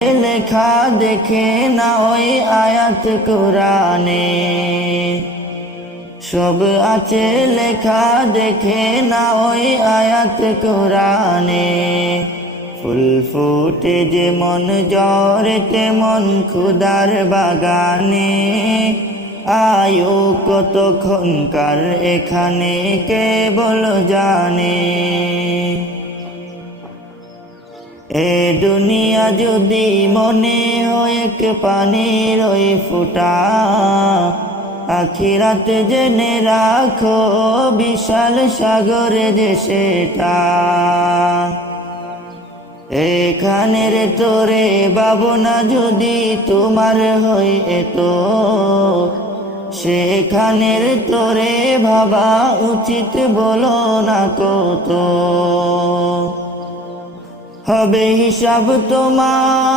লেখা দেখে না ওই আয়াত কোরআনে, সব আছে লেখা দেখে না ওই আয়াত কোরআনে। ফুল ফুটে যেমন জ্বরে তেমন খুদার বাগানে, আয়ু কতক্ষণকার এখানে কেবল জানে। এ দুনিয়া যদি মনে হয় এক পানির ওই ফুটা, আখিরাত জেনে রাখো বিশাল সাগরে যে সেটা। এখানের তোরে ভাবনা যদি তোমার হয় এত, সেখানের তোরে ভাবা উচিত বলো না কত। হবে হিসাব তোমার